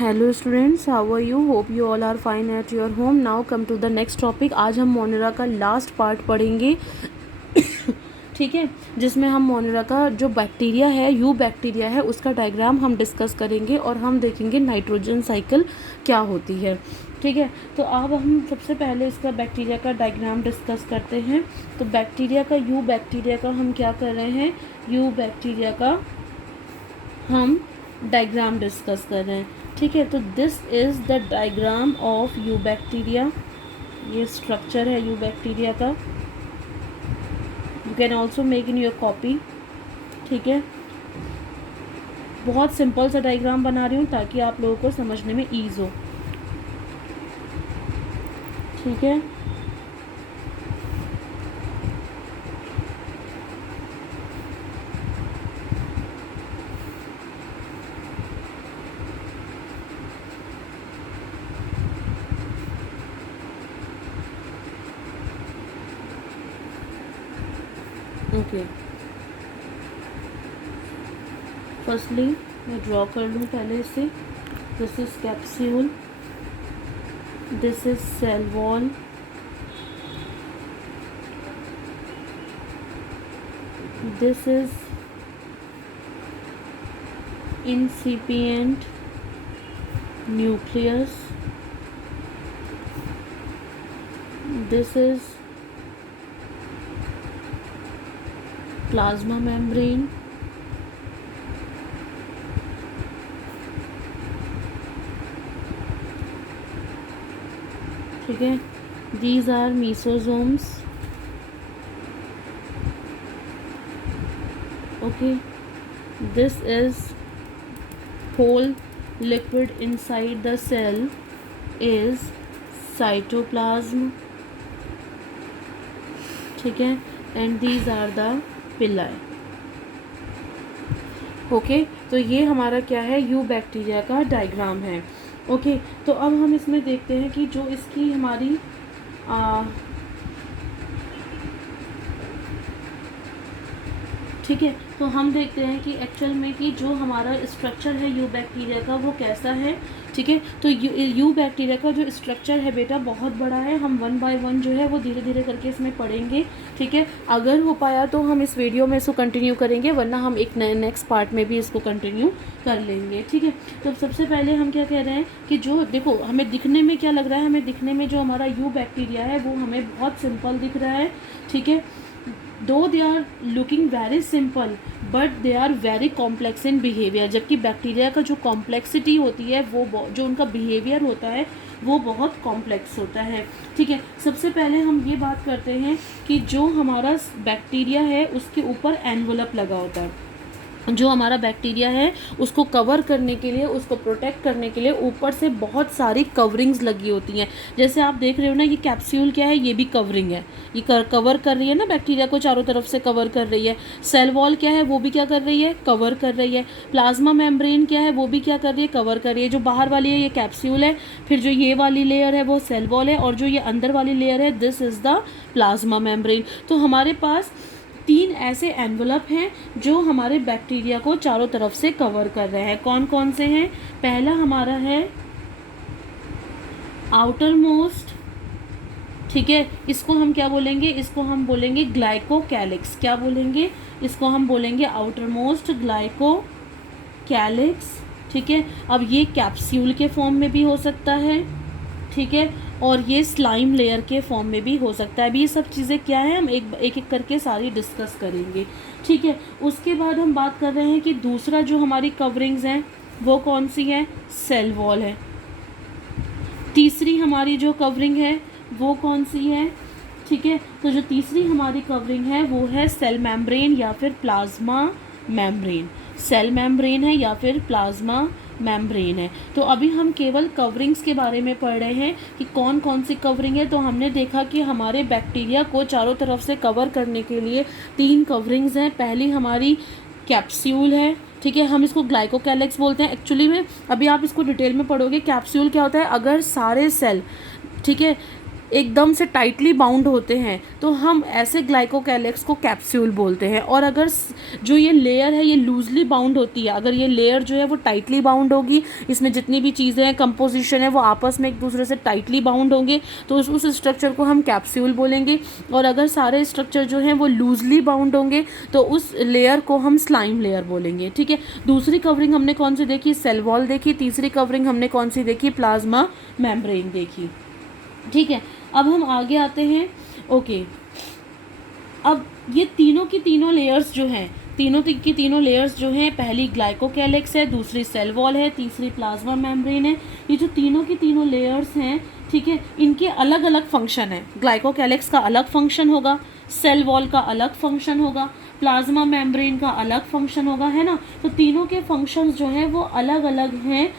Hello students, how are you? Hope you all are fine at your home. Now come to the next topic. आज हम Monera का last part पढ़ेंगे. ठीक है, जिसमें हम मोनेरा का जो बैक्टीरिया है, यू बैक्टीरिया है, उसका डायग्राम हम डिस्कस करेंगे और हम देखेंगे नाइट्रोजन साइकिल क्या होती है. ठीक है, तो अब हम सबसे पहले इसका बैक्टीरिया का डायग्राम डिस्कस करते हैं. तो बैक्टीरिया का, यू बैक्टीरिया का हम क्या कर रहे हैं, यू बैक्टीरिया का हम डायग्राम डिस्कस कर रहे हैं. ठीक है, तो this is the diagram of you bacteria. ये स्ट्रक्चर है यू बैक्टीरिया का. You can also make in your copy. ठीक है, बहुत सिंपल सा डायग्राम बना रही हूँ ताकि आप लोगों को समझने में ईज हो. ठीक है, ओके. फर्स्टली मैं ड्रॉ कर लूँ पहले इसे. This is capsule, this is cell wall, this is incipient nucleus, this is plasma membrane, ठीक है. these are mesosomes. okay, this is whole liquid inside the cell is cytoplasm. ठीक है, and these are the villi. Okay, तो ये हमारा क्या है, you bacteria का डायग्राम है. ओके, तो अब हम इसमें देखते हैं कि जो इसकी हमारी ठीक है, तो हम देखते हैं कि एक्चुअल में कि जो हमारा स्ट्रक्चर है यू बैक्टीरिया का वो कैसा है. ठीक है, तो यू बैक्टीरिया का जो स्ट्रक्चर है बेटा बहुत बड़ा है. हम वन बाय वन जो है वो धीरे धीरे करके इसमें पढ़ेंगे. ठीक है, अगर हो पाया तो हम इस वीडियो में इसको कंटिन्यू करेंगे, वरना हम एक नेक्स्ट पार्ट में भी इसको कंटिन्यू कर लेंगे. ठीक है, तो सबसे पहले हम क्या कह रहे हैं कि जो देखो हमें दिखने में क्या लग रहा है, हमें दिखने में जो हमारा यू बैक्टीरिया है वो हमें बहुत सिंपल दिख रहा है. ठीक है, दो they are looking very simple but they are very complex in behaviour. जबकि बैक्टीरिया का जो कॉम्प्लेक्सिटी होती है वो जो उनका बिहेवियर होता है वो बहुत कॉम्प्लेक्स होता है. ठीक है, सबसे पहले हम ये बात करते हैं कि जो हमारा बैक्टीरिया है उसके ऊपर एनवलप लगा होता है. जो हमारा बैक्टीरिया है उसको कवर करने के लिए, उसको प्रोटेक्ट करने के लिए ऊपर से बहुत सारी कवरिंग्स लगी होती हैं. जैसे आप देख रहे हो ना, ये कैप्सूल क्या है, ये भी कवरिंग है. ये कवर कर रही है ना, बैक्टीरिया को चारों तरफ से कवर कर रही है. सेल वॉल क्या है, वो भी क्या कर रही है, कवर कर रही है. प्लाज्मा मेम्ब्रेन क्या है, वो भी क्या कर रही है, कवर कर रही है. जो बाहर वाली है ये कैप्सूल है, फिर जो ये वाली लेयर है वो सेल वॉल है, और जो ये अंदर वाली लेयर है this is the plasma membrane. तो हमारे पास तीन ऐसे एनवलप हैं जो हमारे बैक्टीरिया को चारों तरफ से कवर कर रहे हैं. कौन कौन से हैं? पहला हमारा है आउटर मोस्ट. ठीक है, इसको हम क्या बोलेंगे, इसको हम बोलेंगे ग्लाइकोकैलिक्स. क्या बोलेंगे, इसको हम बोलेंगे आउटर मोस्ट ग्लाइकोकैलिक्स. ठीक है, अब ये कैप्सूल के फॉर्म में भी हो सकता है. ठीक है, और ये स्लाइम लेयर के फॉर्म में भी हो सकता है. अभी ये सब चीज़ें क्या है हम एक करके सारी डिस्कस करेंगे. ठीक है, उसके बाद हम बात कर रहे हैं कि दूसरा जो हमारी कवरिंग्स हैं वो कौन सी है, सेल वॉल है. तीसरी हमारी जो कवरिंग है वो कौन सी है. ठीक है, तो जो तीसरी हमारी कवरिंग है वो है सेल मेम्ब्रेन या फिर प्लाज्मा मेम्ब्रेन. सेल मेम्ब्रेन है या फिर प्लाज्मा मेम्ब्रेन है. तो अभी हम केवल कवरिंग्स के बारे में पढ़ रहे हैं कि कौन कौन सी कवरिंग है. तो हमने देखा कि हमारे बैक्टीरिया को चारों तरफ से कवर करने के लिए तीन कवरिंग्स हैं. पहली हमारी कैप्सूल है. ठीक है, हम इसको ग्लाइकोकैलिक्स बोलते हैं एक्चुअली में. अभी आप इसको डिटेल में पढ़ोगे. कैप्सूल क्या होता है, अगर सारे सेल, ठीक है, एकदम से टाइटली बाउंड होते हैं तो हम ऐसे ग्लाइकोकैलिक्स को कैप्सूल बोलते हैं। और अगर जो ये लेयर है ये लूजली बाउंड होती है, अगर ये लेयर जो है वो टाइटली बाउंड होगी, इसमें जितनी भी चीज़ें हैं कंपोजिशन है वो आपस में एक दूसरे से टाइटली बाउंड होंगे, तो उस स्ट्रक्चर को हम कैप्सूल बोलेंगे। और अगर सारे स्ट्रक्चर जो हैं वो लूजली बाउंड होंगे तो उस लेयर को हम स्लाइम लेयर बोलेंगे। ठीक है, दूसरी कवरिंग हमने कौन सी देखी, सेल वॉल देखी। तीसरी कवरिंग हमने कौन सी देखी, प्लाज्मा मेम्ब्रेन देखी। ठीक है, अब हम आगे आते हैं। ओके, अब ये तीनों की तीनों लेयर्स जो हैं, तीनों लेयर्स जो हैं, पहली ग्लाइकोकैलिक्स है, दूसरी सेल वॉल है, तीसरी प्लाज्मा मेम्ब्रेन है। ये जो तीनों की तीनों लेयर्स हैं, ठीक है, इनके अलग अलग फंक्शन है। ग्लाइकोकैलिक्स का अलग फंक्शन होगा, सेल वॉल का अलग फंक्शन होगा, प्लाज्मा मेम्ब्रेन का अलग फंक्शन होगा, है ना। तो तीनों के फंक्शंस जो हैं वो अलग अलग हैं,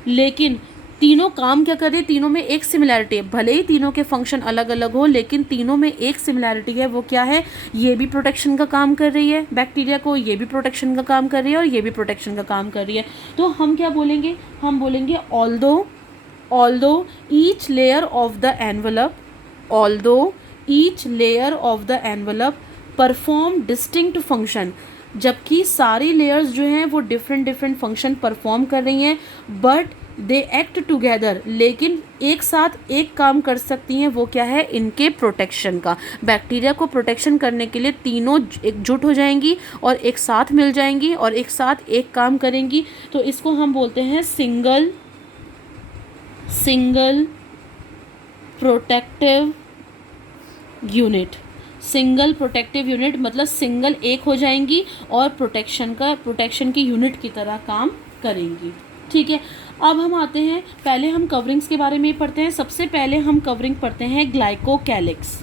लेकिन तीनों काम क्या कर रही है, तीनों में एक सिमिलैरिटी है। भले ही तीनों के फंक्शन अलग अलग हो, लेकिन तीनों में एक सिमिलैरिटी है। वो क्या है, ये भी प्रोटेक्शन का काम कर रही है बैक्टीरिया को, ये भी प्रोटेक्शन का काम कर रही है, और ये भी प्रोटेक्शन का काम कर रही है। तो हम क्या बोलेंगे, हम बोलेंगे although each layer of the envelope perform distinct function, जबकि सारी लेयर्स जो हैं वो डिफरेंट फंक्शन परफॉर्म कर रही हैं, बट दे एक्ट टुगेदर, लेकिन एक साथ एक काम कर सकती हैं। वो क्या है, इनके प्रोटेक्शन का। बैक्टीरिया को प्रोटेक्शन करने के लिए तीनों एकजुट हो जाएंगी और एक साथ मिल जाएंगी और एक साथ एक काम करेंगी। तो इसको हम बोलते हैं single protective unit. Single protective unit मतलब सिंगल एक हो जाएंगी और प्रोटेक्शन की यूनिट की तरह काम करेंगी। ठीक है, अब हम आते हैं, पहले हम कवरिंग्स के बारे में पढ़ते हैं। सबसे पहले हम कवरिंग पढ़ते हैं ग्लाइकोकैलिक्स।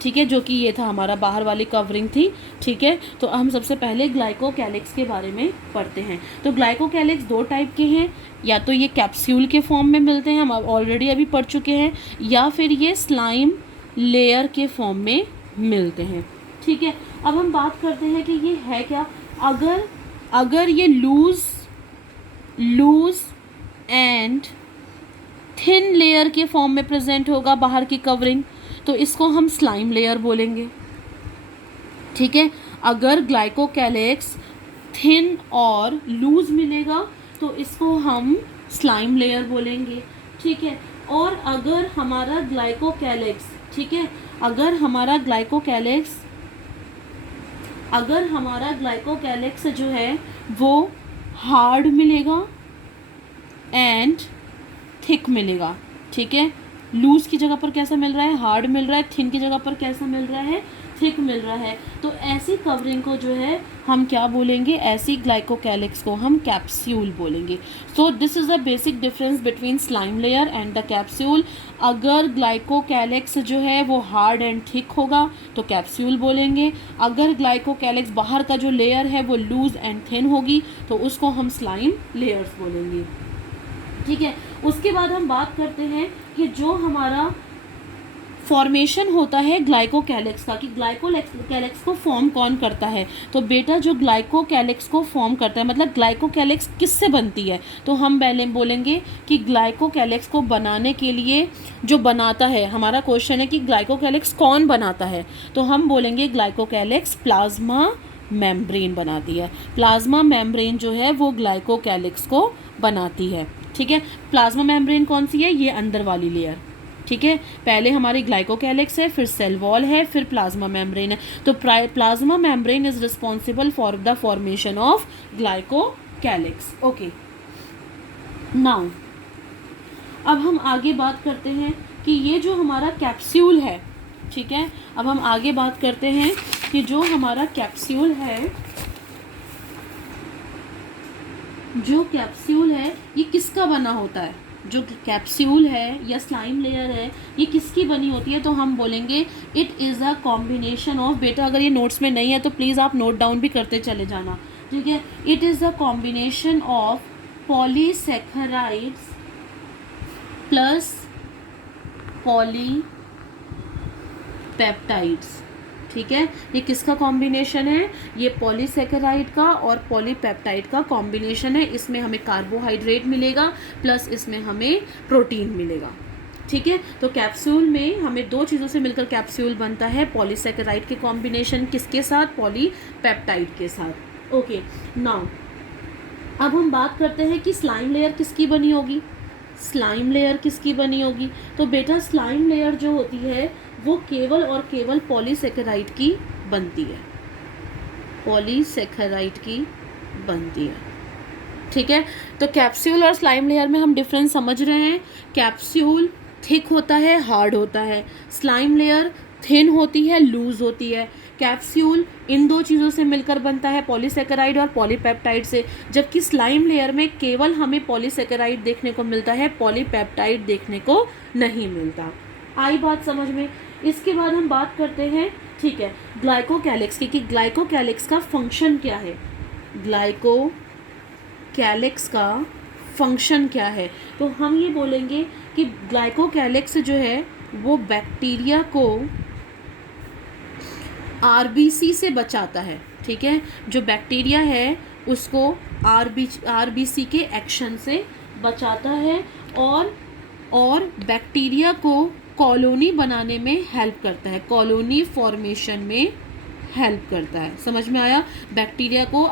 ठीक है, जो कि ये था हमारा बाहर वाली कवरिंग थी। ठीक है, तो हम सबसे पहले ग्लाइकोकैलिक्स के बारे में पढ़ते हैं। तो ग्लाइकोकैलिक्स दो टाइप के हैं, या तो ये कैप्सूल के फॉर्म में मिलते हैं, हम ऑलरेडी अभी पढ़ चुके हैं, या फिर ये स्लाइम लेयर के फॉर्म में मिलते हैं। ठीक है, अब हम बात करते हैं कि ये है क्या। अगर ये लूज एंड थिन लेयर के फॉर्म में प्रेजेंट होगा बाहर की कवरिंग, तो इसको हम स्लाइम लेयर बोलेंगे। ठीक है, अगर ग्लाइकोकैलिक्स थिन और लूज मिलेगा तो इसको हम स्लाइम लेयर बोलेंगे। ठीक है, और अगर हमारा ग्लाइकोकैलिक्स, ठीक है, अगर हमारा ग्लाइकोकैलिक्स जो है वो हार्ड मिलेगा एंड थिक मिलेगा। ठीक है, लूज की जगह पर कैसा मिल रहा है, हार्ड मिल रहा है, थिन की जगह पर कैसा मिल रहा है, थिक मिल रहा है। तो ऐसी कवरिंग को जो है हम क्या बोलेंगे, ऐसी ग्लाइकोकैलिक्स को हम कैप्सूल बोलेंगे। So this is the basic difference between slime layer and the capsule. अगर ग्लाइकोकैलिक्स जो है वो हार्ड एंड थिक होगा तो कैप्सूल बोलेंगे। अगर ग्लाइकोकैलिक्स बाहर का जो लेयर है वो लूज एंड थिन होगी तो उसको हम स्लाइम लेयर्स बोलेंगे। ठीक है, उसके बाद हम बात करते हैं कि जो हमारा फॉर्मेशन होता है ग्लाइकोकैलिक्स का, कि ग्लाइकोकैलिक्स को फॉर्म कौन करता है। तो बेटा जो ग्लाइकोकैलिक्स को फॉर्म करता है, मतलब ग्लाइकोकैलिक्स किससे बनती है, तो हम पहले बोलेंगे कि ग्लाइकोकैलिक्स को बनाने के लिए जो बनाता है, हमारा क्वेश्चन है कि ग्लाइकोकैलिक्स कौन बनाता है, तो हम बोलेंगे ग्लाइकोकैलिक्स प्लाज्मा मेम्ब्रेन बनाती है। प्लाज्मा मेम्ब्रेन जो है वो ग्लाइकोकैलिक्स को बनाती है। ठीक है, प्लाज्मा मेम्ब्रेन कौन सी है, ये अंदर वाली लेयर। ठीक है, पहले हमारी ग्लाइकोकैलिक्स है, फिर सेल वॉल है, फिर प्लाज्मा मेम्ब्रेन है। तो plasma membrane is responsible for the formation of glycocalyx. Okay, now अब हम आगे बात करते हैं कि ये जो हमारा कैप्सूल है, ठीक है, अब हम आगे बात करते हैं कि जो हमारा कैप्सूल है, ये किसका बना होता है। जो कैप्सूल है या स्लाइम लेयर है ये किसकी बनी होती है, तो हम बोलेंगे it is a combination of, बेटा अगर ये नोट्स में नहीं है तो प्लीज़ आप नोट डाउन भी करते चले जाना। ठीक है, it is a combination of polysaccharides plus polypeptides. ठीक है, ये किसका कॉम्बिनेशन है, ये पॉलीसेकेराइड का और पॉलीपेप्टाइड का कॉम्बिनेशन है। इसमें हमें कार्बोहाइड्रेट मिलेगा प्लस इसमें हमें प्रोटीन मिलेगा। ठीक है, तो कैप्सूल में हमें दो चीज़ों से मिलकर कैप्सूल बनता है, पॉलीसेकेराइड के कॉम्बिनेशन किसके साथ, पॉलीपेप्टाइड के साथ। ओके, नाउ अब हम बात करते हैं कि स्लाइम लेयर किसकी बनी होगी। स्लाइम लेयर किसकी बनी होगी, तो बेटा स्लाइम लेयर जो होती है वो केवल और केवल पॉलीसेकेराइड की बनती है, पॉलीसेकेराइड की बनती है। ठीक है, तो कैप्सूल और स्लाइम लेयर में हम डिफरेंस समझ रहे हैं। कैप्सूल थिक होता है, हार्ड होता है, स्लाइम लेयर थिन होती है, लूज होती है। कैप्सूल इन दो चीज़ों से मिलकर बनता है, पॉलीसेकेराइड और पॉलीपेप्टाइड से, जबकि स्लाइम लेयर में केवल हमें पॉलीसेकेराइड देखने को मिलता है, पॉलीपेप्टाइड देखने को नहीं मिलता। आई बात समझ में। इसके बाद हम बात करते हैं, ठीक है, ग्लाइकोकैलिक्स की, कि ग्लाइकोकैलिक्स का फंक्शन क्या है, ग्लाइकोकैलिक्स का फंक्शन क्या है। तो हम ये बोलेंगे कि ग्लाइकोकैलिक्स जो है वो बैक्टीरिया को आरबीसी से बचाता है। ठीक है, जो बैक्टीरिया है उसको आरबीसी के एक्शन से बचाता है और बैक्टीरिया को कॉलोनी बनाने में हेल्प करता है, कॉलोनी फॉर्मेशन में हेल्प करता है। समझ में आया, बैक्टीरिया को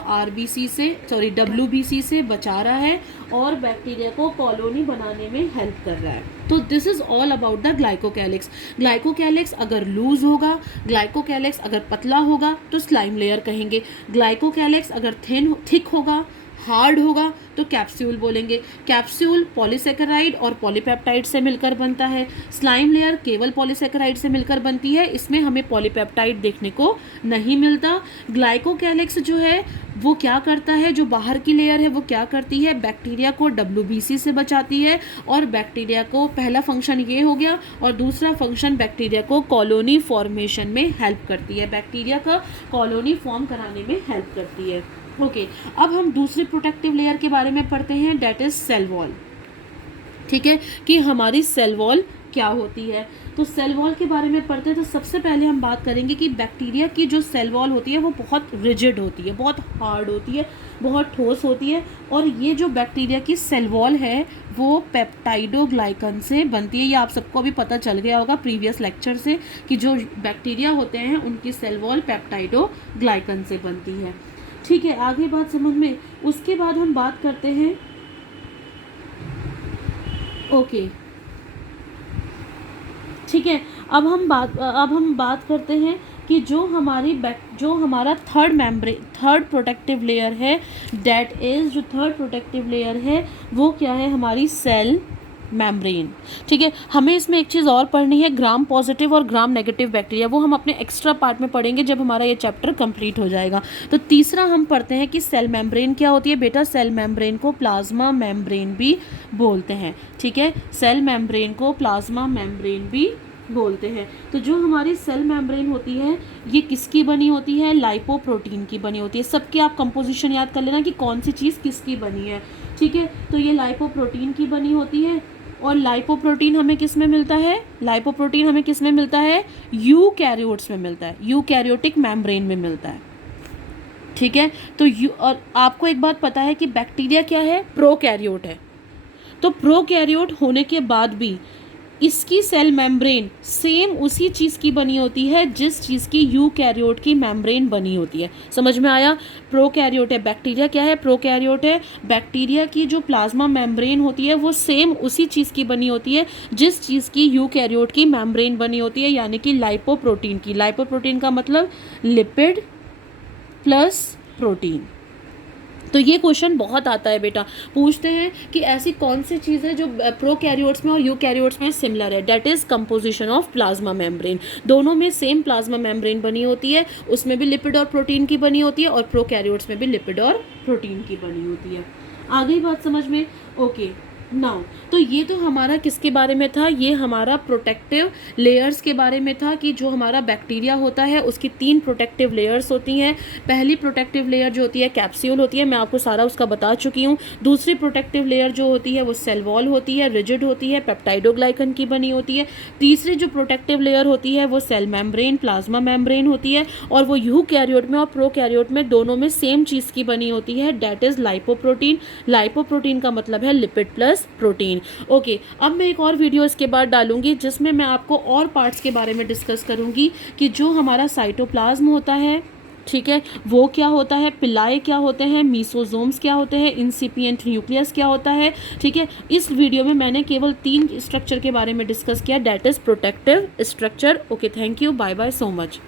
डब्ल्यूबीसी से बचा रहा है और बैक्टीरिया को कॉलोनी बनाने में हेल्प कर रहा है। तो this is all about the glycocalyx. Glycocalyx अगर लूज होगा, ग्लाइकोकैलिक्स अगर पतला होगा तो स्लाइम लेयर कहेंगे, ग्लाइकोकैलिक्स अगर थिक होगा, हार्ड होगा तो कैप्सूल बोलेंगे। कैप्सूल पॉलीसेकेराइड और पॉलीपेप्टाइड से मिलकर बनता है, स्लाइम लेयर केवल पॉलीसेकेराइड से मिलकर बनती है, इसमें हमें पॉलीपेप्टाइड देखने को नहीं मिलता। ग्लाइकोकैलिक्स जो है वो क्या करता है, जो बाहर की लेयर है वो क्या करती है, बैक्टीरिया को डब्ल्यूबीसी से बचाती है, और बैक्टीरिया को पहला फंक्शन ये हो गया, और दूसरा फंक्शन बैक्टीरिया को कॉलोनी फॉर्मेशन में हेल्प करती है, बैक्टीरिया का कॉलोनी फॉर्म कराने में हेल्प करती है। ओके, अब हम दूसरी प्रोटेक्टिव लेयर के बारे में पढ़ते हैं, डेट इज सेल वॉल। ठीक है, कि हमारी सेल वॉल क्या होती है। तो सेल वॉल के बारे में पढ़ते हैं तो सबसे पहले हम बात करेंगे कि बैक्टीरिया की जो सेल वॉल होती है वो बहुत रिजिड होती है, बहुत हार्ड होती है, बहुत ठोस होती है, और ये जो बैक्टीरिया की सेल वॉल है वो पेप्टाइडोग्लाइकन से बनती है। ये आप सबको अभी पता चल गया होगा प्रीवियस लेक्चर से कि जो बैक्टीरिया होते हैं उनकी सेल वॉल पेप्टाइडोग्लाइकन से बनती है। ठीक है, आगे बात समझ में। उसके बाद हम बात करते हैं, ओके ठीक है, अब हम बात करते हैं कि जो हमारा थर्ड प्रोटेक्टिव लेयर है, दैट इज जो थर्ड प्रोटेक्टिव लेयर है वो क्या है, हमारी सेल मेम्ब्रेन। ठीक है, हमें इसमें एक चीज़ और पढ़नी है, ग्राम पॉजिटिव और ग्राम नेगेटिव बैक्टीरिया, वो हम अपने एक्स्ट्रा पार्ट में पढ़ेंगे जब हमारा ये चैप्टर कंप्लीट हो जाएगा। तो तीसरा हम पढ़ते हैं कि सेल मेम्ब्रेन क्या होती है। बेटा सेल मेम्ब्रेन को प्लाज्मा मेम्ब्रेन भी बोलते हैं। ठीक है, सेल मेम्ब्रेन को प्लाज्मा मेम्ब्रेन भी बोलते हैं। तो जो हमारी सेल मेम्ब्रेन होती है ये किसकी बनी होती है, लाइपोप्रोटीन की बनी होती है। सबकी आप कंपोजिशन याद कर लेना कि कौन सी चीज़ किसकी बनी है। ठीक है, तो ये लाइपोप्रोटीन की बनी होती है, और लाइपोप्रोटीन हमें किस में मिलता है, लाइपोप्रोटीन हमें किस में मिलता है, यूकैरियोट्स में मिलता है, यूकैरियोटिक मेम्ब्रेन में मिलता है। ठीक है, तो और आपको एक बात पता है कि बैक्टीरिया क्या है, प्रोकैरियोट है। तो प्रोकैरियोट होने के बाद भी इसकी सेल मेम्ब्रेन सेम उसी चीज़ की बनी होती है जिस चीज़ की यूकैरियोट की मेम्ब्रेन बनी होती है। समझ में आया, प्रोकैरियोट है, बैक्टीरिया क्या है, प्रोकैरियोट है। बैक्टीरिया की जो प्लाज्मा मेम्ब्रेन होती है वो सेम उसी चीज़ की बनी होती है जिस चीज़ की यूकैरियोट की मेम्ब्रेन बनी होती है, यानी कि लाइपोप्रोटीन की। लाइपोप्रोटीन का मतलब लिपिड प्लस प्रोटीन। तो ये क्वेश्चन बहुत आता है बेटा, पूछते हैं कि ऐसी कौन सी चीज़ है जो प्रोकैरियोट्स में और यूकैरियोट्स में सिमिलर है, that is composition of plasma membrane. दोनों में सेम प्लाज्मा मेम्ब्रेन बनी होती है, उसमें भी लिपिड और प्रोटीन की बनी होती है, और प्रोकैरियोट्स में भी लिपिड और प्रोटीन की बनी होती है। आगे बात समझ में, ओके नाउ तो ये तो हमारा किसके बारे में था, ये हमारा प्रोटेक्टिव लेयर्स के बारे में था कि जो हमारा बैक्टीरिया होता है उसकी 3 प्रोटेक्टिव लेयर्स होती हैं। पहली प्रोटेक्टिव लेयर जो होती है कैप्सूल होती है, मैं आपको सारा उसका बता चुकी हूँ। दूसरी प्रोटेक्टिव लेयर जो होती है वो सेल वॉल होती है, रिजिड होती है, पेप्टाइडोग्लाइकन की बनी होती है। तीसरी जो प्रोटेक्टिव लेयर होती है वो सेल मेम्ब्रेन, प्लाज्मा मेम्ब्रेन होती है, और वो यूकैरियोट में और प्रोकैरियोट में दोनों में सेम चीज़ की बनी होती है, डेट इज़ लाइपोप्रोटीन। लाइपोप्रोटीन का मतलब है लिपिड प्लस प्रोटीन। ओके, अब मैं एक और वीडियो इसके बाद डालूंगी जिसमें मैं आपको और पार्ट्स के बारे में डिस्कस करूंगी कि जो हमारा साइटोप्लाज्म होता है, ठीक है, वो क्या होता है, पिलाए क्या होते हैं, मीसोजोम्स क्या होते हैं, इंसिपिएंट न्यूक्लियस क्या होता है। ठीक है, इस वीडियो में मैंने केवल 3 स्ट्रक्चर के बारे में डिस्कस किया, that is protective structure. Okay, thank you, bye bye, so much.